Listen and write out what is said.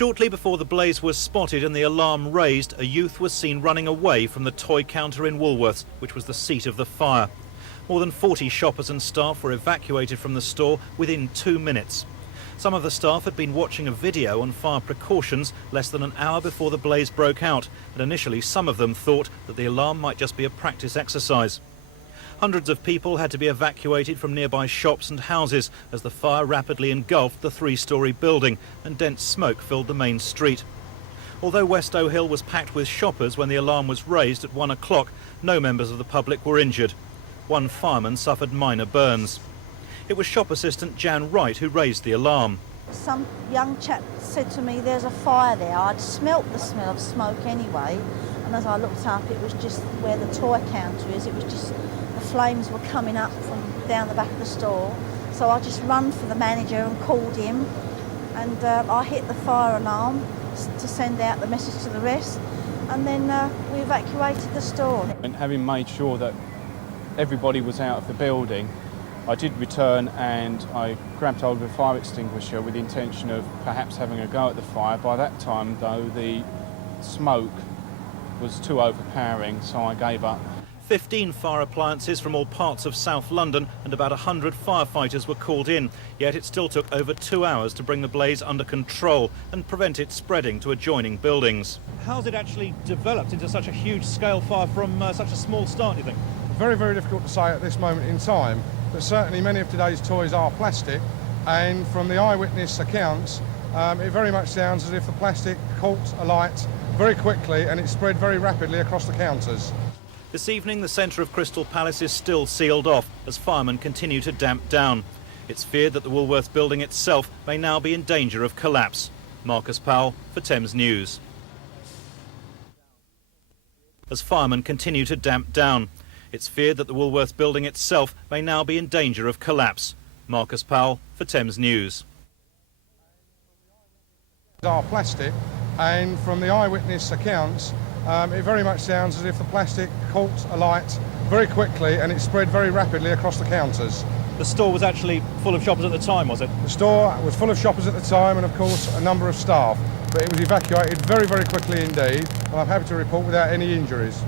Shortly before the blaze was spotted and the alarm raised, a youth was seen running away from the toy counter in Woolworths, which was the seat of the fire. More than 40 shoppers and staff were evacuated from the store within 2 minutes. Some of the staff had been watching a video on fire precautions less than an hour before the blaze broke out, and initially some of them thought that the alarm might just be a practice exercise. Hundreds of people had to be evacuated from nearby shops and houses as the fire rapidly engulfed the 3-storey building and dense smoke filled the main street. Although West O'Hill was packed with shoppers when the alarm was raised at 1 o'clock, no members of the public were injured. One fireman suffered minor burns. It was shop assistant Jan Wright who raised the alarm. Some young chap said to me, "There's a fire there." I'd smelt the smell of smoke anyway, and as I looked up, it was just where the toy counter is. It was just the flames were coming up from down the back of the store. So I just ran for the manager and called him, and I hit the fire alarm to send out the message to the rest, and then we evacuated the store. And having made sure that everybody was out of the building, I did return and I grabbed hold of a fire extinguisher with the intention of perhaps having a go at the fire. By that time, though, the smoke was too overpowering, so I gave up. 15 fire appliances from all parts of South London and about 100 firefighters were called in, yet it still took over 2 hours to bring the blaze under control and prevent it spreading to adjoining buildings. How's it actually developed into such a huge scale fire from such a small start, do you think? Very, very difficult to say at this moment in time, but certainly many of today's toys are plastic, and from the eyewitness accounts, it very much sounds as if the plastic caught alight very quickly and it spread very rapidly across the counters. This evening, the centre of Crystal Palace is still sealed off as firemen continue to damp down. It's feared that the Woolworths building itself may now be in danger of collapse. Marcus Powell for Thames News. As firemen continue to damp down, it's feared that the Woolworths building itself may now be in danger of collapse. Marcus Powell for Thames News. Are plastic, and from the eyewitness accounts, it very much sounds as if the plastic caught alight very quickly and it spread very rapidly across the counters. The store was actually full of shoppers at the time, was it? The store was full of shoppers at the time and, of course, a number of staff, but it was evacuated very, very quickly indeed, and I'm happy to report without any injuries.